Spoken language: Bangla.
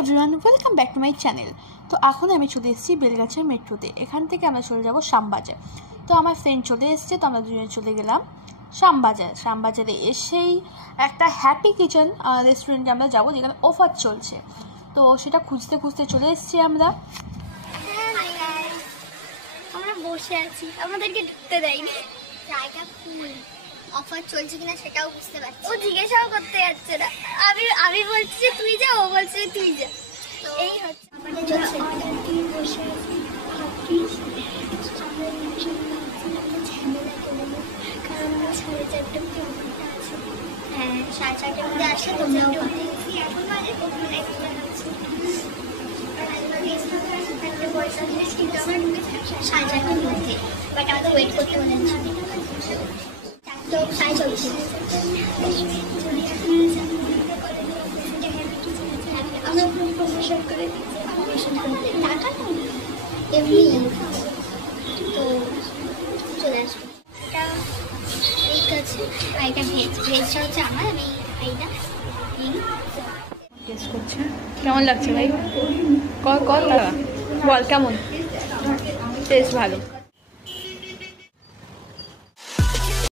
Everyone, welcome back to my channel. তো এখন আমি চলে এসেছি বেলগাছির মেট্রোতে। এখান থেকে আমরা চলে যাব শ্যামবাজার। তো আমার ফ্রেন্ড চলে এসেছে, তো আমরা দুজনে চলে গেলাম শ্যামবাজার। শ্যামবাজারে এসেই একটা হ্যাপি কিচেন রেস্টুরেন্টে আমরা যাবো, যেখানে অফার চলছে। তো সেটা খুঁজতে খুঁজতে চলে এসেছি আমরা। আমরা বসে আছি, আমাদেরকে ঢুকতে দেয়নি। জায়গা ফুল, অফার চলছে কিনা সেটাও বুঝতে পারছি। ও জিজ্ঞাসাও করতে যাচ্ছে না। আমি বলছি যে তুই যা, ও বলছে তুই যা। এই হচ্ছে আমাদের চলছে। বসে আছি, কারণ আমরা 4:30টার মধ্যে অফারটা আছে। হ্যাঁ, 4:30টার মধ্যে আসে। তোমরাও এখন বাজে 4:30টার মধ্যে, বাট আমাদের ওয়েট করতে বলেছে। তো সাইজ হচ্ছে আমরা প্রমোশন করে টাকা এমনি, তো চলে আসবো। এটা ঠিক আছে, আর এটা ভেজটা হচ্ছে আমার। আমি এইটা টেস্ট করছে। কেমন লাগছে ভাই? কল বল, কেমন টেস্ট? ভালো।